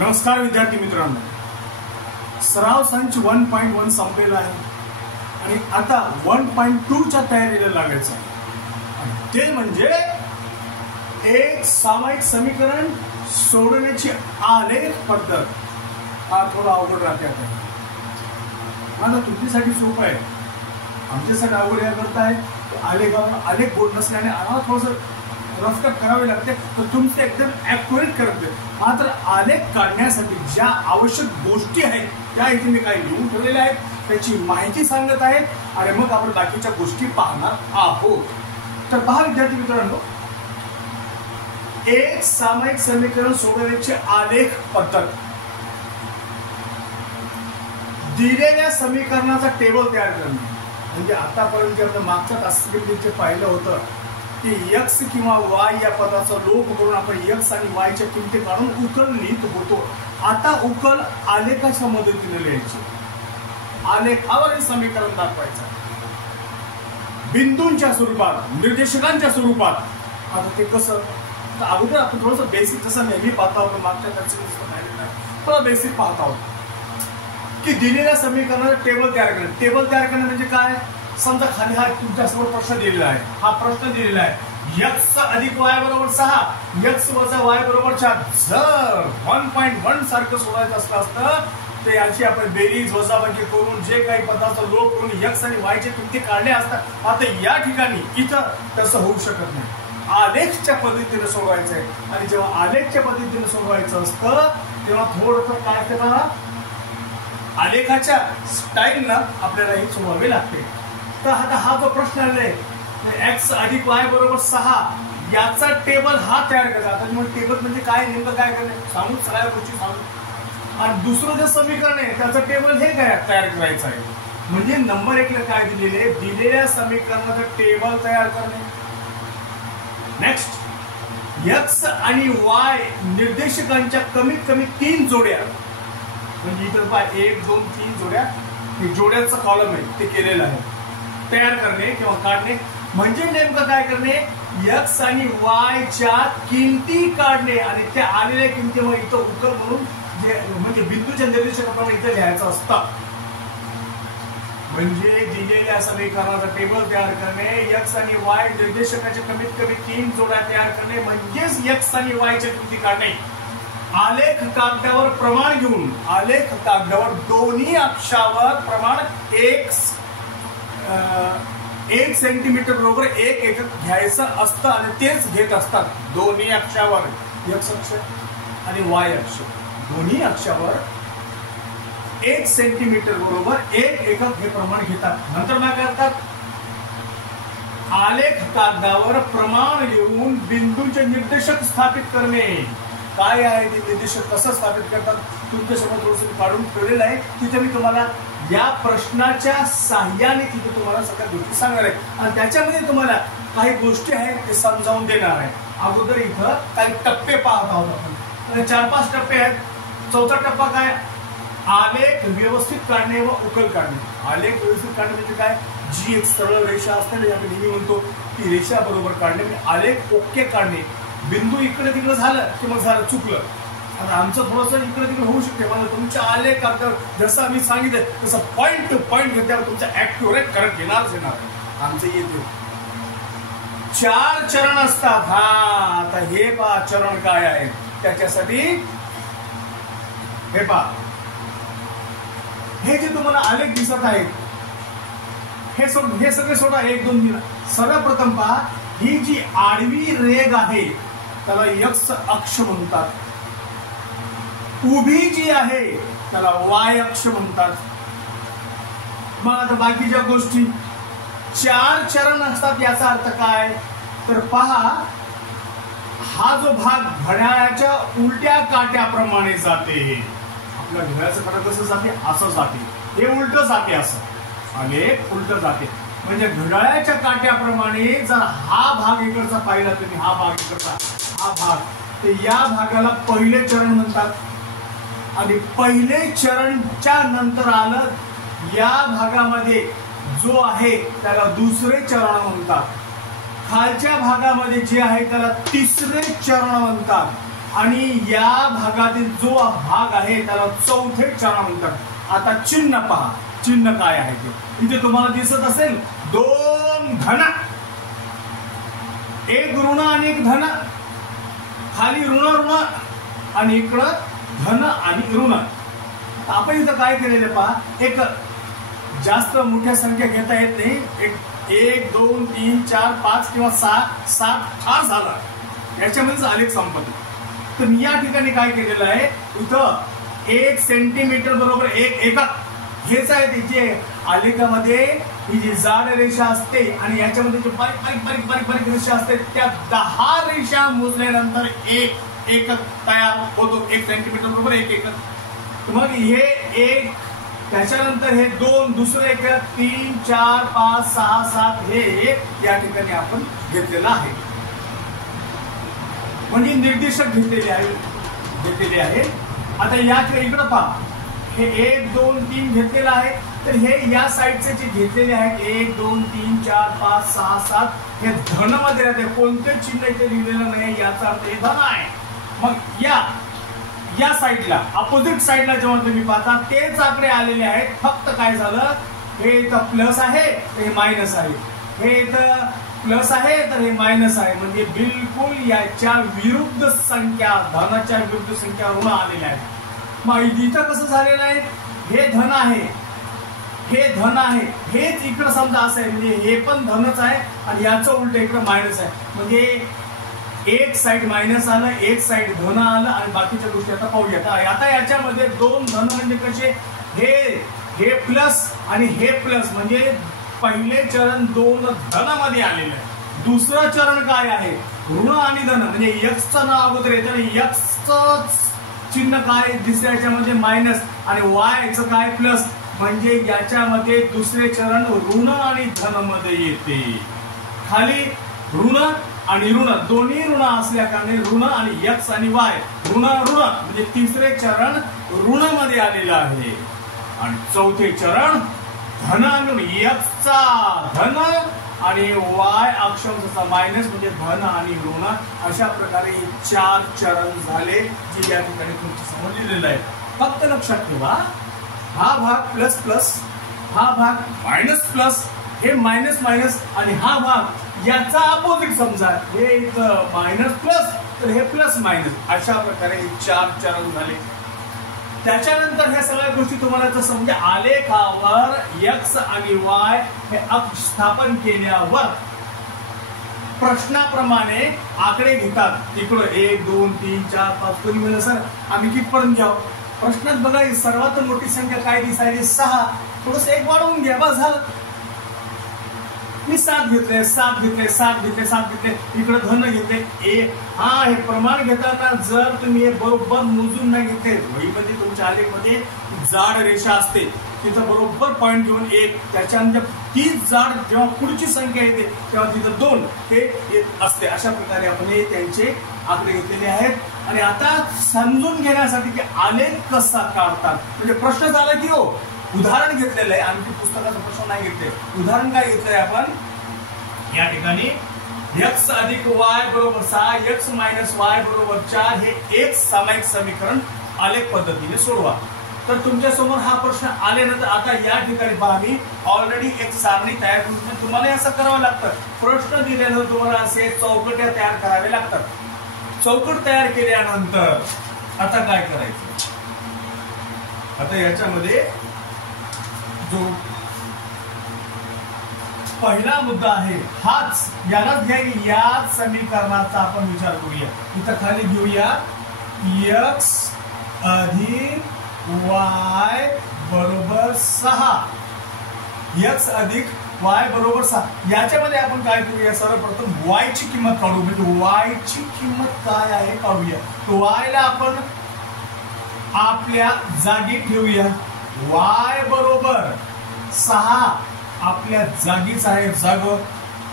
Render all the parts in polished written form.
नमस्कार विद्यार्थी मित्रांनो, सराव संच 1.1 संपलेला आहे आणि आता 1.2 च्या तयारीला लागायचं आहे। ते म्हणजे एक सामायिक समीकरण सोडवण्याची आलेख पद्धत। हा थोडा अवघड राहते आता, मला तुमच्यासाठी सोपं आहे, आमच्यासाठी अवघड या करता आहे। आलेख बोर्ड नसल्याने आम्हाला थोडंसं रफकट करावे लागते, तर तुमचे एकदम ॲक्युरेट करते। मात्र आलेख काढण्यासाठी ज्या आवश्यक गोष्टी आहेत त्या इथे मी काही लिहून ठेवलेल्या आहेत, त्याची माहिती सांगत आहे आणि मग आपण बाकीच्या गोष्टी पाहणार आहोत। तर पहा विद्यार्थी मित्रांनो, एक सामायिक समीकरण सोडवण्याची आलेख पद्धत। दिलेल्या समीकरणाचा टेबल तयार करणे म्हणजे आतापर्यंत जे आपण मागच्या तासामध्ये जे पाहिलं होतं की x किंवा y या पदाचा लोप करून आपण x आणि y च्या किमती काढून उकल लिहित होतो। आता उकल आलेखाच्या मदतीने लिहायची, आलेखावर हे समीकरण दाखवायचं बिंदूंच्या स्वरूपात, निर्देशकांच्या स्वरूपात। आता ते कसं, तर अगोदर आपण थोडंसं बेसिक, जसं नेहमी पाहता होतो मागच्या तासामध्ये थोडं बेसिक पाहता होतो की दिलेल्या समीकरणाचं टेबल तयार करणे। टेबल तयार करणे म्हणजे काय, समजा खाली हा तुमच्यासमोर प्रश्न दिलेला आहे, हा प्रश्न दिलेला आहे x अधिक y बरोबर 6, x वजा y बरोबर 4। जर 1.1 सारखं सोडायचं असतं तर याची आपण बेरीज वजाबाकी करून जे काही पदाचा लोप करून x आणि y च्या किमती काढल्या असतात। आता या ठिकाणी इथं तसं होऊ शकत नाही, आलेखच्या पद्धतीने सोडवायचं आहे। आणि जेव्हा आलेखच्या पद्धतीने सोडवायचं असतं तेव्हा थोडंसं काय करणार, आलेखाच्या स्टाईलनं आपल्याला हे सोडवावे लागते। तर आता हा जो प्रश्न आलाय x अधिक y बरोबर 6 याचा टेबल हा तयार करायचा। आता मग टेबल म्हणजे काय, नेमकं काय करणे सांगू, सगळ्या गोष्टी सांगू। आणि दुसरं जे समीकरण आहे त्याचं टेबल हे काय तयार करायचं आहे, म्हणजे नंबर 1 ला काय दिलेले, दिलेल्या समीकरणाचं टेबल तयार करणे। नेक्स्ट, x आणि y निर्देशकांच्या कमीत कमी 3 जोड्या, म्हणजे इथं पहा 1 2 3 जोड्या, हे जोड्याचं कॉलम आहे ते केलेलं आहे, तयार करणे किंवा काढणे। म्हणजे नेमकं काय करणे, x आणि y च्या किमती काढणे आणि त्या आलेल्या किमतीमुळे इथं उकल म्हणून जे म्हणजे बिंदूच्या निर्देशकाप्रमाणे इथं लिहायचं असतं। म्हणजे दिलेल्या समीकरणाचं टेबल तयार करणे, x आणि y निर्देशकाच्या कमीत कमी 3 जोड्या तयार करणे, म्हणजेच x आणि y च्या किमती काढणे। आलेख कागदावर प्रमाण घेऊन, आलेख कागदावर दोन्ही अक्षावर प्रमाण 1 सेंटीमीटर बरोबर 1 एकक घ्यायचं असतं आणि तेच घेत असतात। दोन्ही अक्षावर x अक्ष आणि y अक्ष, दोन्ही अक्षावर 1 सेंटीमीटर बरोबर 1 एकक हे प्रमाण घेतात। नंतर काय करतात, आलेख कागदावर प्रमाण घेऊन बिंदूचे निर्देशक स्थापित करणे। काय आहे ते निर्देशक कसं स्थापित करतात तुमच्यासमोर थोडंसं काढून ठेवलेलं आहे, तिथे मी तुम्हाला या प्रश्नाच्या साहाय्याने तिथे तुम्हाला सगळ्या गोष्टी सांगणार आहे आणि त्याच्यामध्ये तुम्हाला काही गोष्टी आहेत ते समजावून देणार आहे। अगोदर इथं काही टप्पे पाहत आहोत आपण, 4-5 टप्पे आहेत। चौथा टप्पा काय, आलेख व्यवस्थित काढणे व उकल काढणे। आलेख व्यवस्थित काढणे म्हणजे काय, जी एक सरळ रेषा असते ना, आपण नेहमी म्हणतो ती रेषा बरोबर काढणे, म्हणजे आलेख ओके काढणे। बिंदू इकडे तिकडे झालं की मग झालं, चुकलं। आता आमचं थोडंसं इकडे तिकडे होऊ शकते, मला तुमच्या आलेख कागदावर जसं आम्ही सांगितलं तसं पॉईंट टू पॉईंट घेतल्यावर तुमचं ॲक्युरेट करत येणार आमचं येते। 4 चरण असतात। हा आता हे पहा चरण काय आहे, त्याच्यासाठी हे पहा, हे जे तुम्हाला आलेख दिसत आहेत हे सगळे सोडा, 1 2 3। सर्वप्रथम पहा, ही जी आडवी रेघ आहे त्याला x अक्ष म्हणतात, उभी जी आहे त्याला y अक्ष म्हणतात। मग आता बाकीच्या गोष्टी 4 चरण असतात। याचा अर्थ काय, तर पहा हा जो भाग घड्याळाच्या उलट्या काट्याप्रमाणे जाते। आपल्या घड्याळाचं काटा कसं जाते, असं जाते, हे उलट जाते, असं आणि उलट जाते। म्हणजे घड्याळाच्या काट्याप्रमाणे जर हा भाग इकडचा पाहिला तुम्ही, हा भाग इकडचा, हा भाग, तर या भागाला पहिले चरण म्हणतात। आणि पहिले चरणच्या नंतर आलं या भागामध्ये जो आहे त्याला दुसरे चरण म्हणतात। खालच्या भागामध्ये जे आहे त्याला तिसरे चरण म्हणतात। आणि या भागातील जो भाग आहे त्याला चौथे चरण म्हणतात. आता चिन्ह पहा, चिन्ह काय आहे ते इथे तुम्हाला दिसत असेल. 2 धन, 1 ऋण आणि 1 धन, खाली ऋण आणि इकडं धन आणि ऋण. आपण इथं काय केलेलं पहा, एक जास्त मोठ्या संख्या घेता येत नाही. 1 2 3 4 5 किंवा 6 7 8 झाला, याच्यामध्येच आलेख संपतो. तर मी या ठिकाणी काय केलेलं आहे, इथं 1 सेंटीमीटर बरोबर 1 एकक हेच आहे. तिचे आलेखामध्ये ही जी जाड रेषा असते आणि याच्यामध्ये जी बारीक बारीक बारीक बारीक बारीक रेषा असते, त्या 10 रेषा मोजल्यानंतर 1 एकक तयार होतो. 1 सेंटीमीटर बरोबर 1 एकक. मग हे 1, त्याच्यानंतर हे 2, दुसरं एकक, 3 4 5 6 7 हे या ठिकाणी आपण घेतलेलं आहे. म्हणजे निर्देशक घेतलेले आहे. आता या इकडं पहा, हे 1 2 3 घेतलेलं आहे. तर हे या साईडचे जे घेतलेले आहेत 1 2 3 4 5 6 7 हे धन मध्ये राहते. कोणते चिन्ह इथे लिहिलेलं नाही, याचा अर्थ हे धन आहे. मग या साईडला अपोजिट साईडला जेव्हा तुम्ही पाहता तेच आकडे आलेले आहेत. फक्त काय झालं, हे इथं प्लस आहे तर हे मायनस आहे, हे इथं प्लस आहे तर हे मायनस आहे. म्हणजे बिलकुल याच्या विरुद्ध संख्या, धनाच्या विरुद्ध संख्या ऋण आलेल्या आहेत. मग इथं कसं झालेलं आहे, हे धन आहे, हे धन आहे, हेच इकडं समजा असं आहे. म्हणजे हे पण धनच आहे आणि याचं उलट इकडं मायनस आहे. म्हणजे एक साइड मायनस आलं, एक साइड धन आलं आणि बाकीच्या गोष्टी आता पाहूया. आता याच्यामध्ये 2 धन म्हणजे कसे, हे प्लस आणि हे प्लस. म्हणजे पहिले चरण 2 धनामध्ये आलेलं आहे. दुसरं चरण काय आहे, ऋण आणि धन. म्हणजे एक्सचं नाव अगोदर येतं आणि एक्सचं चिन्ह काय दिसतं याच्यामध्ये मायनस आणि वायचं काय प्लस. म्हणजे याच्यामध्ये दुसरे चरण ऋण आणि धन मध्ये येते. खाली ऋण आणि ऋण, दोन्ही ऋण असल्या कारणे ऋण आणि एक्स आणि वाय, ऋण म्हणजे तिसरे चरण ऋण मध्ये आलेलं आहे. आणि चौथे चरण धन आणि एक्सचा धन आणि वाय अक्षांचा मायनस म्हणजे धन आणि ऋण. अशा प्रकारे 4 चरण झाले जे या ठिकाणी तुमच्या समोर लिहिलेलं आहे. फक्त लक्षात ठेवा, हा भाग प्लस प्लस, हा भाग मायनस प्लस, हे मायनस मायनस आणि हा भाग याचा अपोजिट समजा, हे इथं मायनस प्लस तर हे प्लस मायनस. अशा प्रकारे 4 चरण झाले. त्याच्यानंतर ह्या सगळ्या गोष्टी तुम्हाला जसं म्हणजे आलेखावर एक्स आणि वाय हे अक्ष स्थापन केल्यावर प्रश्नाप्रमाणे आकडे घेतात. तिकडं 1 2 3 4 5 कोणी म्हणजे सर आम्ही कितपर्यंत घ्यावं. प्रश्नात बघा सर्वात मोठी संख्या काय दिसायली 6, थोडस 1 वाढवून घ्या बस झालं. मी 7 घेतले, 7 घेतले, 7 घेतले, 7 घेतले, इकडे धन घेतले. हा हे प्रमाण घेताना जर तुम्ही हे बरोबर मोजून नाही घेतले, वहीमध्ये तुमच्या आलेखमध्ये जाड रेषा असते, तिथं बरोबर पॉईंट घेऊन 1, त्याच्यानंतर तीच जाड जेव्हा पुढची संख्या येते तेव्हा तिथं 2 हे असते. अशा प्रकारे आपण हे त्यांचे आकडे घेतलेले आहेत. आणि आता समजून घेण्यासाठी की आलेख कसा काढतात, म्हणजे प्रश्न झाला की हो उदाहरण घेतलेलं आहे. आम्ही पुस्तकाचा प्रश्न नाही घेतले, उदाहरण काय घेतलंय आपण या ठिकाणी. एक्स अधिक वाय बरोबर 6, एक्स मायनस वाय बरोबर 4 हे एक सामायिक समीकरण आलेख पद्धतीने सोडवा. तर तुमच्या समोर हा प्रश्न आल्यानंतर आता या ठिकाणी पहा, मी ऑलरेडी एक सारणी तयार करून तुम्हाला असं करावं लागतं. प्रश्न दिल्यानंतर तुम्हाला असे चौकट्या तयार करावे लागतात. चौकट तयार केल्यानंतर आता काय करायचं, आता याच्यामध्ये जो पहिला मुद्दा आहे हाच, यालाच घ्या की या समीकरणाचा आपण विचार करूया. इथं खाली घेऊया एक्स अधिक वाय बरोबर 6, एक्स अधिक वाय बरोबर 6. याच्यामध्ये आपण काय करूया, सर्वप्रथम वाय ची किंमत काढू. म्हणजे वाय ची किंमत काय आहे काढूया. तो वाय ला आपण आपल्या जागी ठेवूया. वाय बरोबर 6 आपल्या जागीच आहे, जाग.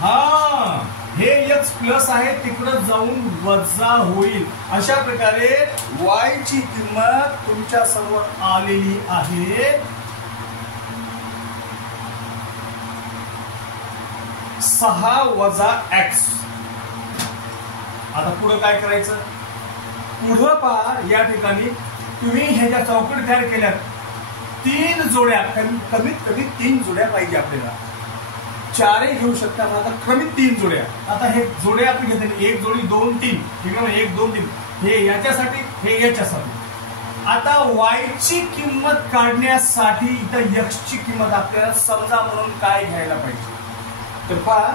हा हे एक्स प्लस आहे, तिकडं जाऊन वजा होईल. अशा प्रकारे वाय ची किंमत तुमच्या समोर आलेली आहे 6 वजा एक्स. आता पुढे काय करायचं, पुढं पहा, या ठिकाणी तुम्ही ह्याच्या चौकटी तयार केल्यात, 3 जोड्या, कमीत कमी 3 जोड्या पाहिजे आपल्याला. 4 घेऊ शकता, आता कमीत 3 जोड्या. आता हे जोड्या आपण घेतले, 1 जोडी 2 3, ठीक आहे, 1 2 3, हे याच्यासाठी, हे याच्यासाठी. आता y ची किंमत काढण्यासाठी इथं x ची किंमत आपल्याला समजा म्हणून काय घ्यायला पाहिजे. तर पहा,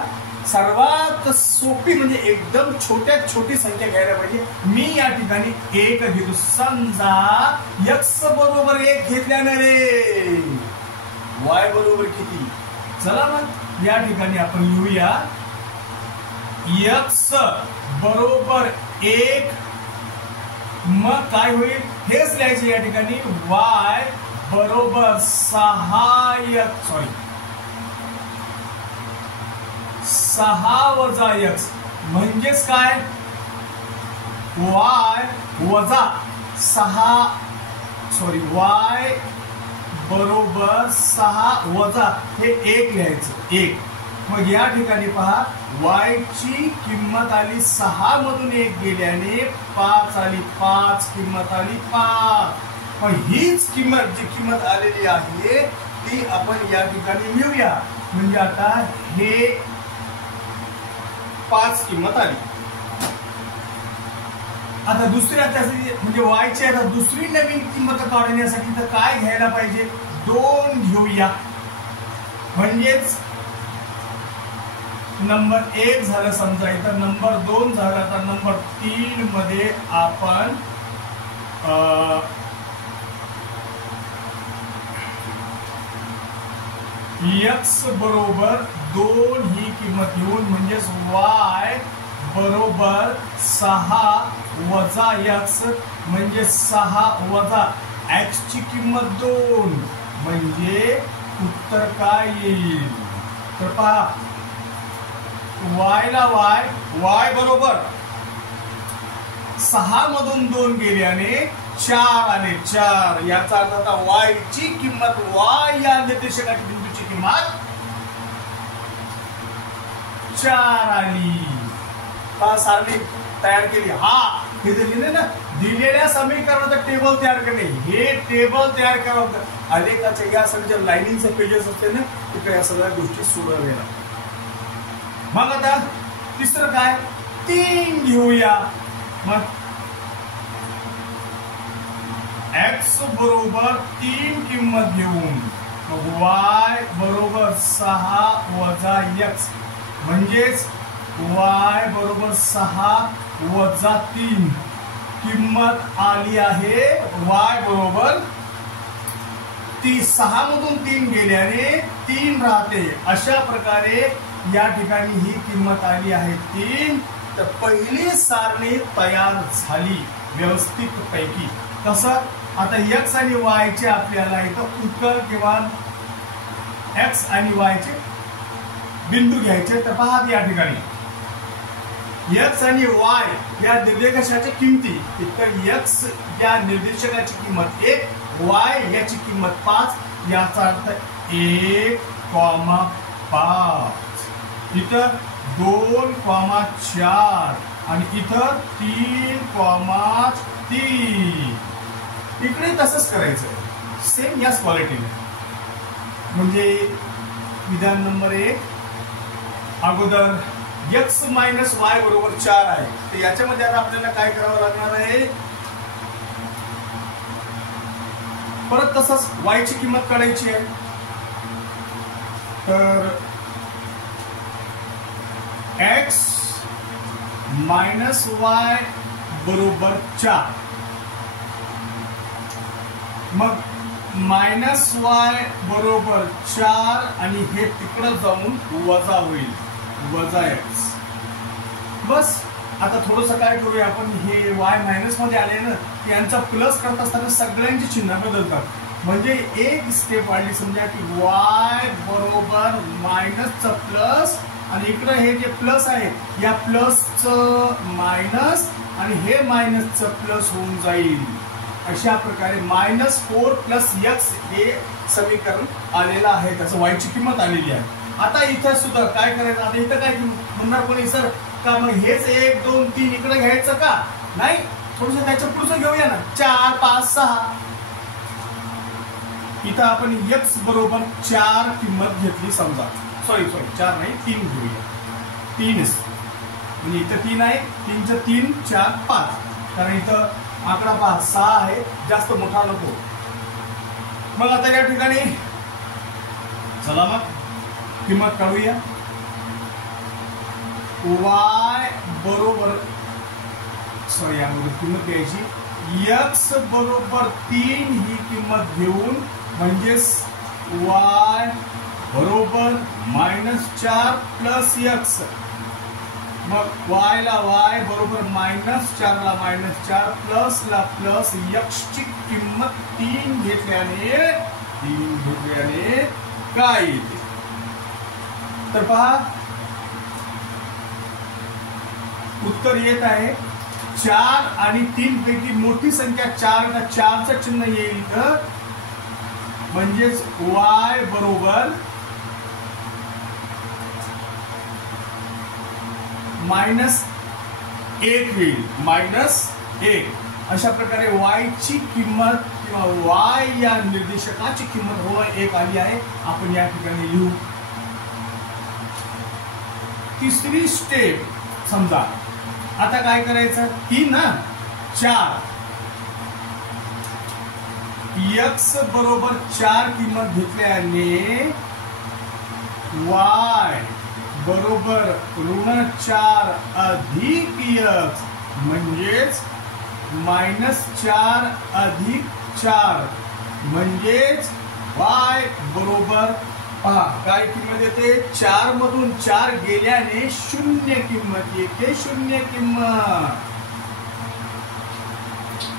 सर्वात सोपी म्हणजे एकदम छोट्यात छोटी संख्या घ्यायला पाहिजे. मी या ठिकाणी 1 घेतो. समजा x बरोबर 1 घेतल्यानं रे y बरोबर किती. चला मग या ठिकाणी आपण लिहूया x बरोबर 1, मग काय होईल हेच लिहायचे या ठिकाणी. y बरोबर 6 वजा x म्हणजेच काय, y वजा 6, y बरोबर 6 वजा हे 1 लिहायचं, 1. मग या ठिकाणी पहा, y ची किंमत आली 6 मधून 1 गेल्याने 5 आली, 5 किंमत आली 5. मग हीच किंमत, जी किंमत आलेली आहे ती आपण या ठिकाणी लिहूया. म्हणजे आता हे 5 किंमत आली. आता दुसऱ्या म्हणजे y ची आता दुसरी नवीन किंमत काढण्यासाठी तर काय घ्यायला पाहिजे, 2 घेऊया. म्हणजेच नंबर 1 झालं समजा, इथं नंबर 2 झाला. आता नंबर 3 मध्ये आपण x बरोबर 2 ही किंमत घेऊन, म्हणजेच y बरोबर 6 वजा x, म्हणजे 6 वजा x ची किंमत 2, म्हणजे उत्तर काय येईल. तर पहा, y ला y बरोबर 6 मधून 2 गेल्याने 4 आले, 4. याचा अर्थ आता y ची किंमत, y या निर्देशकाची बिंदूची किंमत 4 आली. सारणी तयार केली. हा हे दिले ना, दिलेल्या समीकरणाचं टेबल तयार करणे, हे टेबल तयार करावं. आलेखाच्या या सगळ्या लाईनिंगचे पेजेस असते ना, तिथे या सगळ्या गोष्टी सोडवल्या. मग आता तिसरं काय, 3 घेऊया. मग x बरोबर 3 किंमत घेऊन, मग y बरोबर 6 वजा x, म्हणजेच y बरोबर 6 वजा 3, किंमत आली आहे y बरोबर 6 मधून 3 गेल्याने 3 राहते. अशा प्रकारे या ठिकाणी ही किंमत आली आहे 3. तर पहिली सारणी तयार झाली व्यवस्थित पैकी. कसं, आता x आणि y चे आपल्याला इथं उत्तर किंवा x आणि y चे बिंदू घ्यायचे. तर पहा या ठिकाणी x आणि y या निर्देशाच्या किमती, इतर x या निर्देशकाची किंमत 1, y याची किंमत 5, याचा अर्थ 1,5, इथं 2,4 आणि इथं 3,3. इकडे तसंच करायचं, सेम याच क्वालिटीने. म्हणजे विधान नंबर 1 अगोदर x मायनस y बरोबर 4 आहे. तर याच्यामध्ये आता आपल्याला काय करावं लागणार आहे, परत तसंच y ची किंमत काढायची आहे. तर x मायनस y बरोबर 4, मग मायनस y बरोबर 4 आणि हे तिकडं जाऊन वजा होईल, वजा x. बस आता थोडंसं काय करूया आपण, हे y मायनस मध्ये आले ना, यांचा प्लस करत असताना सगळ्यांची चिन्ह बदलतात. म्हणजे एक स्टेप वाढली. समजा की y बरोबर मायनसचं प्लस आणि इकडं हे जे प्लस आहे या प्लसचं मायनस आणि हे मायनसचं प्लस होऊन जाईल. अशा प्रकारे -4 + x हे समीकरण आलेलं आहे, त्याचं y ची किंमत आलेली आहे. आता इथं सुद्धा काय करायचं, आता इथं काय म्हणणार कोणी, सर का मग हेच 1 2 3 इकडे घ्यायचं का नाही, थोडस त्याच्या पुढचं घेऊया ना, 4 5 6. इथं आपण x बरोबर 4 किंमत घेतली समजा, सॉरी 4 नाही 3 घेऊया, 3 म्हणजे इथं 3 आहे, 3चं 3 4 5, कारण इथं आकडा पहा 6 आहे, जास्त मोठा नको. मग आता या ठिकाणी चला मग किंमत काढूया. y बरोबर सॉरी यामध्ये किंमत घ्यायची, x बरोबर 3 ही किंमत घेऊन म्हणजेच y बरोबर -4 प्लस x. मग y ला y बरोबर -4 ला -4 प्लस ला प्लस x ची किंमत 3 घेतल्याने काय येते तर पहा उत्तर येत आहे 4 आणि 3 पैकी मोठी संख्या 4 का 4चं चिन्ह येईल तर म्हणजेच y बरोबर -1 होईल, -1. अशा प्रकारे y ची किंमत किंवा y या निर्देशकाची किंमत 1 आली आहे. आपण या ठिकाणी लिहू. तिसरी स्टेप समजा आता काय करायचं, 3 ना 4, x बरोबर 4 किंमत घेतल्याने y बरोबर -4 अधिक x म्हणजेच -4 अधिक 4 म्हणजेच y बरोबर पहा काय किंमत येते, 4 मधून 4 गेल्याने 0 किंमत येते, 0 किंमत.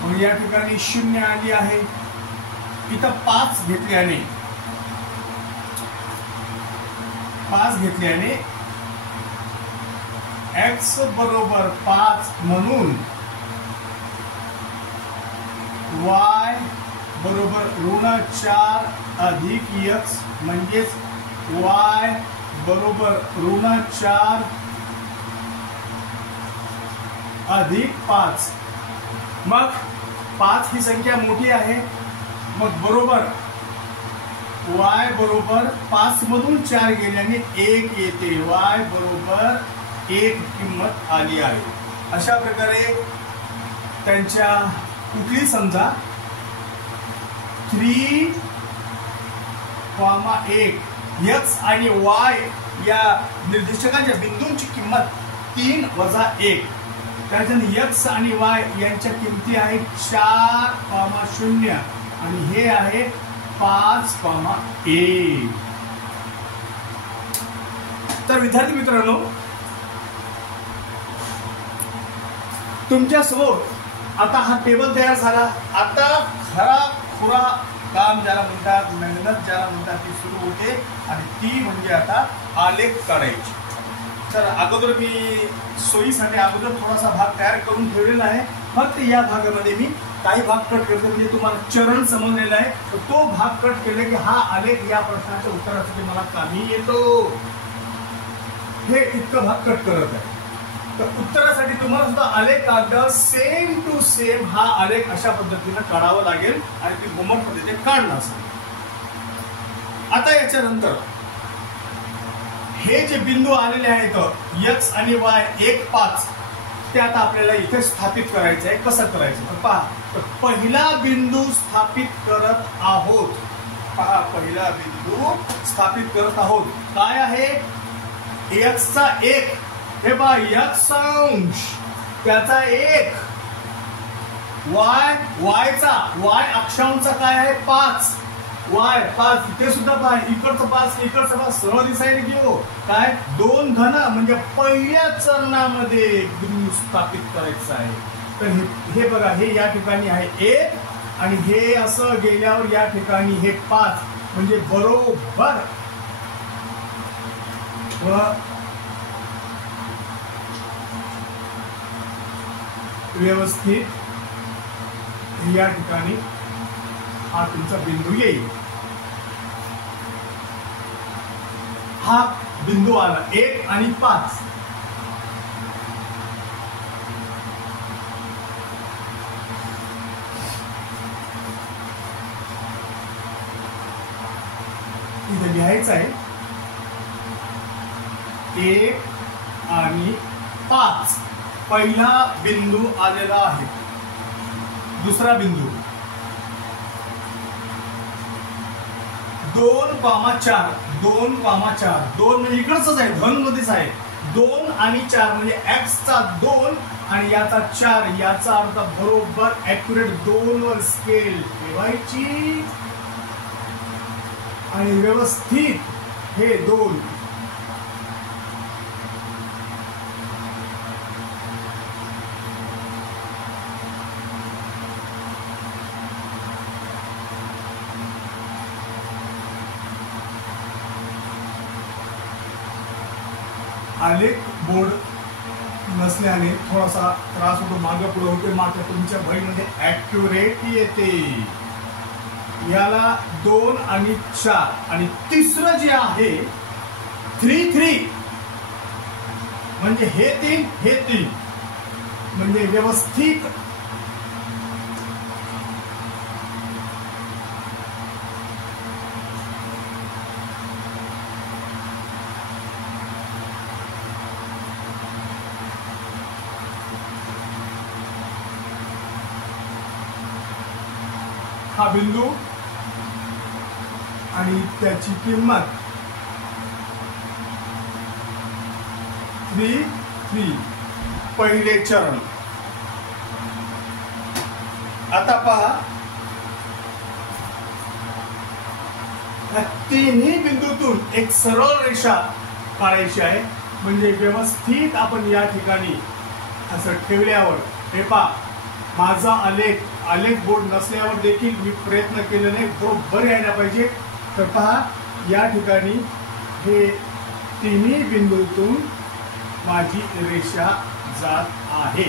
मग या ठिकाणी 0 आली आहे. इथं 5 घेतल्याने x बरोबर 5 म्हणून y बरोबर -4 अधिक x म्हणजेच y बरोबर -4 अधिक 5. मग 5 ही संख्या मोठी आहे, मग बरोबर y बरोबर 5 मधून 4 गेल्याने 1 येते, y बरोबर 1 किंमत आली आहे. अशा प्रकारे त्यांच्या कुठली समजा 3, 1 x आणि y या निर्देशकांच्या बिंदूंची किंमत 3 वजा 1. त्याच्यानंतर x आणि y यांच्या किमती आहेत 4, 0 आणि हे आहे 5, 1. तर विद्यार्थी मित्रांनो तुमच्या समोर आता हा टेबल तयार झाला. आता खरा खुरा काम ज्याला म्हणतात, मेहनत ज्याला म्हणतात ती सुरू होते आणि ती म्हणजे आता आलेख काढायची. तर अगोदर मी सोयीसाठी अगोदर थोडासा भाग तयार करून ठेवलेला आहे. फक्त या भागामध्ये मी काही भाग कट करतो म्हणजे तुम्हाला चरण समजलेला आहे. तर तो भाग कट केला की हा आलेख या प्रश्नाच्या उत्तरासाठी मला कामी येतो. हे इतकं भाग कट करत आहे. तर उत्तरासाठी तुम्हाला सुद्धा आलेख काढा, सेम टू सेम हा आलेख अशा पद्धतीने काढावा लागेल आणि ती होमवर्क मध्ये ते काढणं असेल. आता याच्यानंतर हे जे बिंदू आलेले आहेत x आणि y 1, 5 ते आता आपल्याला इथे स्थापित करायचं आहे. कसं करायचं तर पहा, तर पहिला बिंदू स्थापित करत आहोत. पहा पहिला बिंदू स्थापित करत आहोत. काय आहे, x चा 1, हे पहा x अंश त्याचा 1, y चा y अक्षांचा काय आहे 5, y 5 इथे सुद्धा पहा इकडचं 5 इकडचं 5 सरळ दिसायला घेऊ काय 2 घन म्हणजे पहिल्या चरणामध्ये बिंदू स्थापित करायचं आहे. तर हे बघा हे या ठिकाणी आहे 1 आणि हे असं गेल्यावर या ठिकाणी हे 5 म्हणजे बरोबर व्यवस्थित या ठिकाणी हा तुमचा बिंदू येईल. हा बिंदू आला 1 आणि 5. इथे लिहायचं आहे 1 आणि 5 पहिला बिंदू आलेला आहे. दुसरा बिंदू 2,4 2,4 2 म्हणजे इकडच आहे, धन मध्येच आहे. 2 आणि 4 म्हणजे x चा 2 आणि याचा 4, याचा अर्थ बरोबर ॲक्युरेट 2 वर स्केल ठेवायची आणि व्यवस्थित हे 2 आलेख बोर्ड नसल्याने थोडासा त्रास होतो, मागे पुढे होते, मात्र तुमच्या वहीमध्ये ॲक्युरेट येते. याला 2 आणि 4 आणि तिसरं जे आहे 3 म्हणजे हे 3 म्हणजे व्यवस्थित हा बिंदू आणि त्याची किंमत 3 पहिले चरण. आता पहा या तिन्ही बिंदूतून एक सरळ रेषा काढायची आहे. म्हणजे व्यवस्थित आपण या ठिकाणी असं ठेवल्यावर हे पहा माझा आलेख बोर्ड नसल्यावर देखील मी प्रयत्न केलेले बरोबर यायला पाहिजे. तर पहा या ठिकाणी हे तिन्ही बिंदूतून माझी रेषा जात आहे,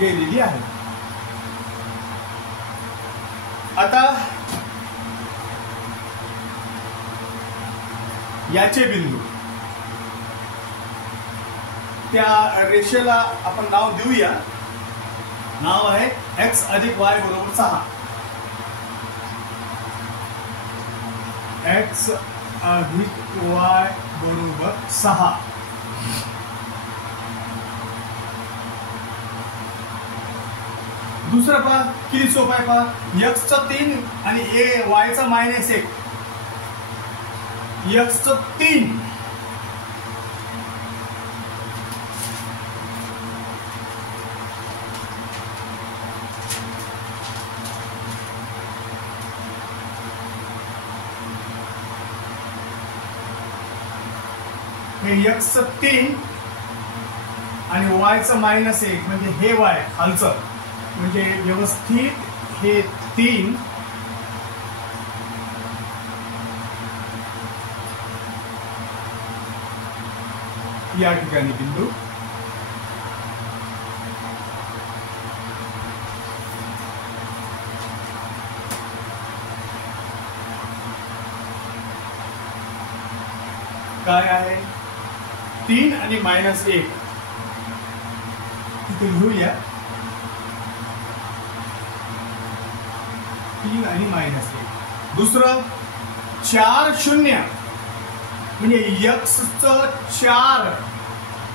गेलेली आहे. आता याचे बिंदू त्या रेषेला आपण नाव देऊया. नाव आहे x अधिक y बरोबर 6. x अधिक y बरोबर 6. दुसरं पहा किती सोपं आहे पहा. x चं 3 आणि y चा -1. x चं 3 हे x चं 3 आणि y चं -1 म्हणजे हे y खालचं म्हणजे व्यवस्थित हे 3 या ठिकाणी बिंदू काय आहे 3 आणि -1 इथे लिहूया. 3 आणि -1. दुसरं 4 0 म्हणजे x चं 4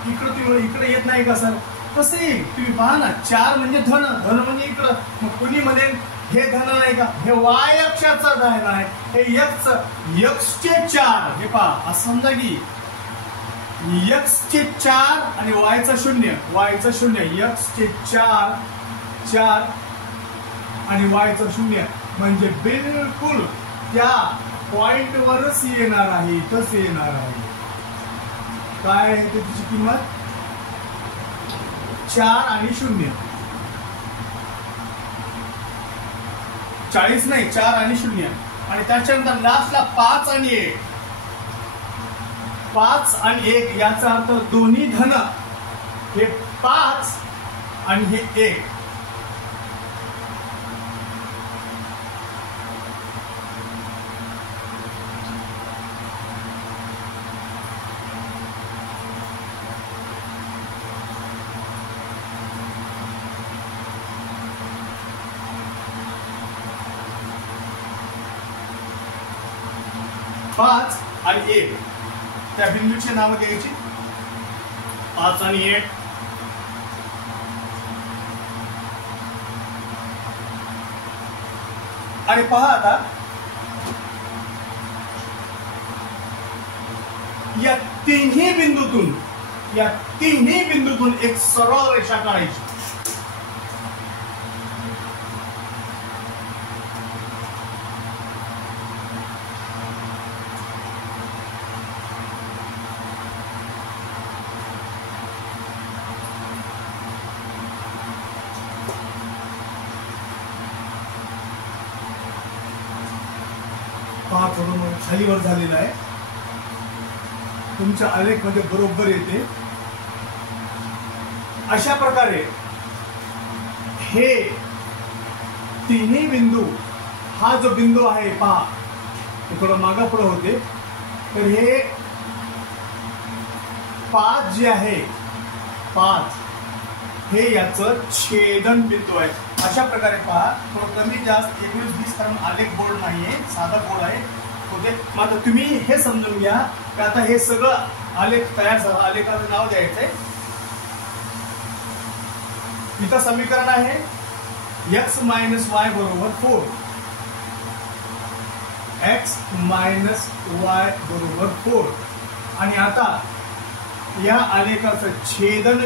इकडे येत नाही का सर? कसं येईल तुम्ही पहा ना. 4 म्हणजे धन म्हणजे इकडं, मग कुणीमध्ये हे धन नाही का? हे y अक्षाचा धन आहे, हे x चे 4. हे पहा असं समजा की x चे 4 आणि y चा 0 x चे 4 आणि y चा 0 म्हणजे बिलकुल त्या पॉइंट वरच येणार आहे, इथंच येणार आहे. काय आहे त्याची किंमत 4 आणि 0 40 नाही 4 आणि 0 आणि त्याच्यानंतर लास्टला 5 आणि 1 5 आणि 1 याचा अर्थ दोन्ही धन. हे 5 आणि हे 1 5 आणि 1 त्या बिंदूची नावं द्यायची 5 आणि 1. आणि पहा आता या तिन्ही बिंदूतून एक सरळ रेषा काढायची. पहा थोडं खालीवर झालेलं आहे, तुमच्या आलेख मध्ये बरोबर येते. अशा प्रकारे हे तिन्ही बिंदू, हा जो बिंदू आहे पहा थोडं मागं पुढे होते, तर हे 5 जे आहे 5 हे याचं छेदन बिंदू आहे. अशा प्रकारे पहा थोडं कमी जास्त 19-20 कारण आलेख बोर्ड नाहीये, साधा बोर्ड आहे. ओके, मात्र तुम्ही हे समजून घ्या की आता हे सगळं आलेख तयार झाला. आलेखाचं नाव द्यायचंय. इथं समीकरण आहे x - y बरोबर 4, x - y बरोबर 4. आणि आता या आलेखाचं छेदन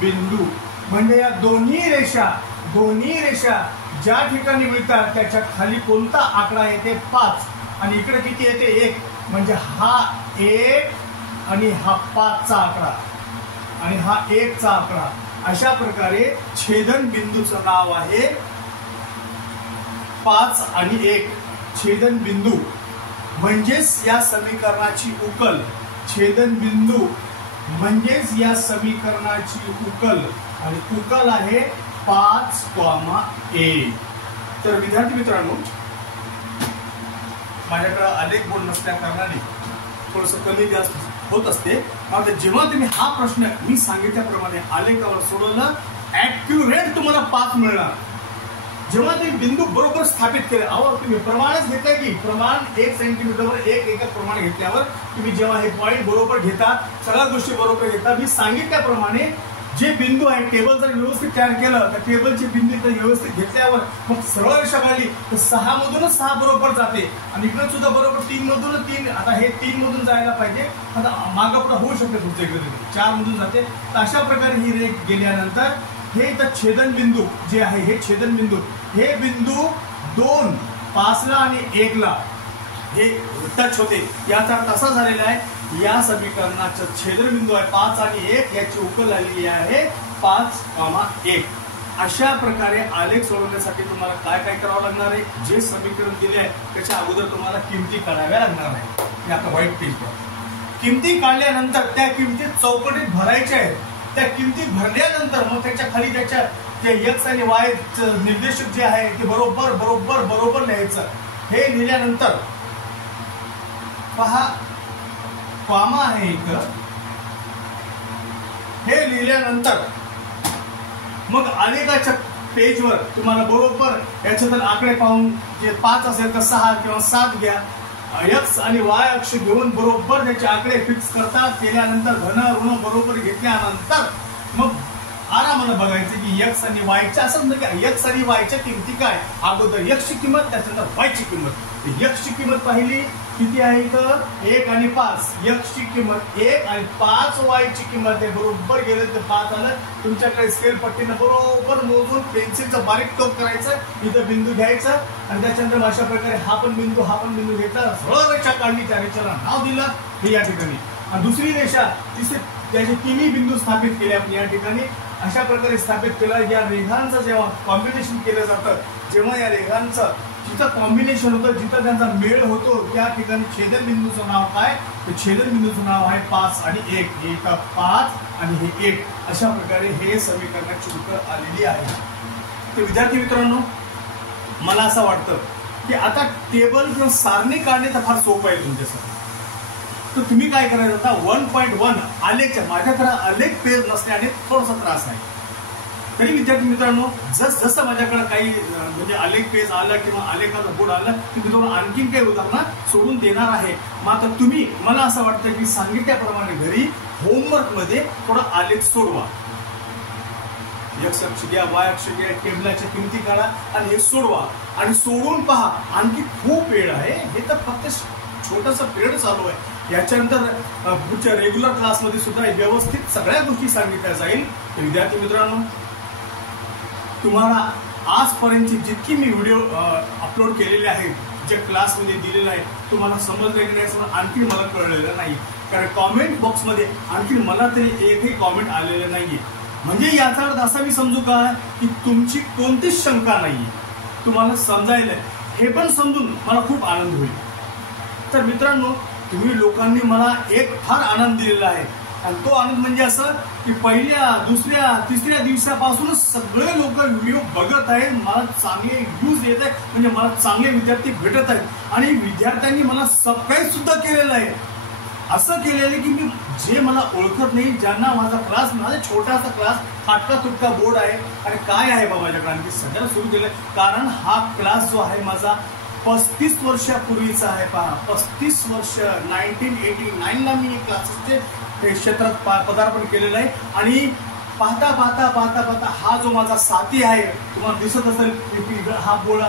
बिंदू म्हणजे या दोन्ही रेषा ज्या ठिकाणी मिळतात त्याच्या खाली कोणता आकडा येते 5 आणि इकडे किती येते 1, म्हणजे हा 1 आणि हा 5 चा आकडा आणि हा 1 चा आकडा. अशा प्रकारे छेदन बिंदूचं नाव आहे 5 आणि 1. छेदन बिंदू म्हणजेच या समीकरणाची उकल. छेदन बिंदू म्हणजेच या समीकरणाची उकल आणि उकल आहे 5, a. तर विद्यार्थी मित्रांनो, माझ्याकडे आलेख बोर्ड नसल्या कारणाने थोडस कमी जास्त होत असते. मात्र जेव्हा तुम्ही हा प्रश्न मी सांगितल्याप्रमाणे आलेखावर सोडवलं, ऍक्युरेट तुम्हाला 5 मिळणार. जेव्हा तुम्ही बिंदू बरोबर स्थापित केले, तुम्ही प्रमाणच घेतलंय की प्रमाण 1 सेंटीमीटरवर 1 एकक प्रमाण घेतल्यावर तुम्ही जेव्हा हे पॉईंट बरोबर घेता, सगळ्या गोष्टी बरोबर घेता, मी सांगितल्याप्रमाणे जे बिंदू आहे टेबल जर व्यवस्थित तयार केलं तर टेबलचे बिंदू तर व्यवस्थित घेतल्यावर मग सरळ रेषा काढली तर 6 मधूनच 6 बरोबर जाते आणि इकडे सुद्धा बरोबर 3 मधूनच 3. आता हे 3 मधून जायला पाहिजे, आता मागं पुढे होऊ शकते तुमच्या इकडे 4 मधून जाते. तर अशा प्रकारे ही रेख गेल्यानंतर हे तर छेदन बिंदू जे आहे हे छेदन बिंदू, हे बिंदू 2, 5 ला आणि 1 ला हे टच होते. याचा अर्थ असा झालेला आहे या समीकरणाचं छेदन बिंदू आहे 5 आणि 1, याची उकल आलेली आहे 5, 1. अशा प्रकारे आलेख सोडवण्यासाठी तुम्हाला काय काय करावं लागणार आहे, जे समीकरण दिले आहे त्याच्या अगोदर तुम्हाला किमती काढाव्या लागणार आहे. आता व्हाईट पेजवर किमती काढल्यानंतर त्या किमती चौकटीत भरायच्या आहेत. त्या किमती भरल्यानंतर मग त्याच्या खाली त्याच्या जे x आणि y निर्देशक जे आहे ते बरोबर लिहायचं. हे लिहिल्यानंतर पहा कॉमा आहे इथं, हे लिहिल्यानंतर मग आलेखाच्या पेजवर तुम्हाला बरोबर याच्यातील आकडे पाहून जे 5 असेल तर 6 किंवा 7 घ्या. x आणि y अक्ष घेऊन बरोबर त्याचे आकडे फिक्स करतात. केल्यानंतर धन ऋण बरोबर घेतल्यानंतर मग आरामानं बघायचं की x आणि y च्या, असं म्हणजे x आणि y च्या किमती काय, अगोदर x ची किंमत त्याच्यानंतर y ची किंमत. x ची किंमत पाहिली किती आहे तर 1 आणि 5, x ची किंमत 1 आणि 5 y ची किंमत आहे. बरोबर गेलं तर 5 आलं. तुमच्याकडे स्केल पट्टीनं बरोबर मोजून पेन्सिलचं बारीक टोक करायचं, इथं बिंदू घ्यायचं आणि त्याच्यानंतर अशा प्रकारे हा पण बिंदू घेतला, सरळ रेषा काढली, त्या रेषेला नाव दिलं हे या ठिकाणी. आणि दुसरी रेषा त्याचे तिन्ही बिंदू स्थापित केले आपण या ठिकाणी. अशा प्रकारे स्थापित केलं. या रेघांचं जेव्हा कॉम्बिनेशन केलं जातं, जेव्हा या रेघांचं जिथं कॉम्बिनेशन होतं, जिथं त्यांचा मेळ होतो, त्या ठिकाणी छेदन बिंदूचं नाव काय, तर छेदन बिंदूचं नाव आहे 5 आणि 1. हे 5 आणि हे 1. अशा प्रकारे हे समीकरणाची उकल आलेली आहे. तर विद्यार्थी मित्रांनो, मला असं वाटतं की आता टेबल किंवा सारणी काढणे तर फार सोपं आहे तुमच्यासाठी. तर तुम्ही काय करायचं, आता 1.1 आलेखच्या, माझ्याकडे आलेख पेज नसल्याने थोडासा त्रास आहे. तरी विद्यार्थी मित्रांनो, जसं माझ्याकडे काही म्हणजे आलेख पेज आला किंवा आलेखाचा बोर्ड आला की मी तुम्हाला आणखीन काही उदाहरणं सोडून देणार आहे. मात्र तुम्ही, मला असं वाटतं की सांगितल्याप्रमाणे घरी होमवर्क मध्ये थोडा आलेख सोडवा. एक्स अक्ष घ्या, वाय अक्ष घ्या, टेबलाच्या किमती काढा आणि हे सोडवा आणि सोडून पहा. आणखी खूप वेळ आहे, हे तर फक्त छोटासा पिरियड चालू आहे. याच्यानंतर पुढच्या रेग्युलर क्लासमध्ये सुद्धा व्यवस्थित सगळ्या गोष्टी सांगितल्या जाईल. विद्यार्थी मित्रांनो, तुम्हाला आजपर्यंतची जितकी मी व्हिडिओ अपलोड केलेले आहेत, जे क्लासमध्ये दिलेले आहे, तुम्हाला समजले की नाही आणखी मला कळलेलं नाही. कारण कॉमेंट बॉक्समध्ये आणखी मला तरी एकही कॉमेंट आलेलं नाहीये. म्हणजे याचा अर्थ असा मी समजू का की तुमची कोणतीच शंका नाहीये, तुम्हाला समजायला हे पण समजून मला खूप आनंद होईल. तर मित्रांनो, तुम्ही लोकांनी मला एक फार आनंद दिलेला आहे आणि तो आनंद म्हणजे असं की पहिल्या, दुसऱ्या, तिसऱ्या दिवसापासूनच सगळे लोक व्हिडिओ बघत आहेत, मला चांगले व्ह्यूज येत आहेत, म्हणजे मला चांगले विद्यार्थी भेटत आहेत आणि विद्यार्थ्यांनी मला सबस्क्राईब सुद्धा केलेलं आहे. असं केलेलं की मी जे मला ओळखत नाही, ज्यांना माझा क्लास, माझा छोटासा क्लास, फाटका तुटका बोर्ड आहे आणि काय आहे बाबा माझ्याकडे आणखी सध्याला सुरू केलंय. कारण हा क्लास जो आहे माझा 35 वर्षापूर्वीचा आहे. पहा, 35 वर्ष, 1989ला मी क्लासेसचे क्षेत्रात पदार्पण केलेलं आहे आणि पाहता पाहता पाहता पाहता हा जो माझा साथी आहे, तुम्हाला दिसत असेल हा बोर्ड,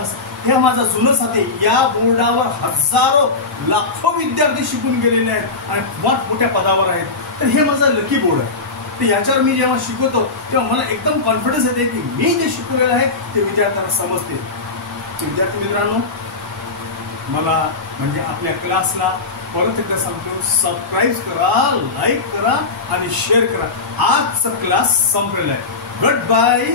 हे माझा जुनं साथी. या बोर्डावर हजारो लाखो विद्यार्थी शिकून गेलेले आहेत आणि मोठमोठ्या पदावर आहेत. तर हे माझा लकी बोर्ड आहे. तर याच्यावर मी जेव्हा शिकवतो तेव्हा मला एकदम कॉन्फिडन्स येते की मी जे शिकवलेलं आहे ते विद्यार्थ्यांना समजते. विद्यार्थी मित्रांनो, मला म्हणजे आपल्या क्लासला परत एकदा सांगतो, सबस्क्राईब करा, लाईक करा आणि शेअर करा. आजचा क्लास संपलेला आहे. Good bye.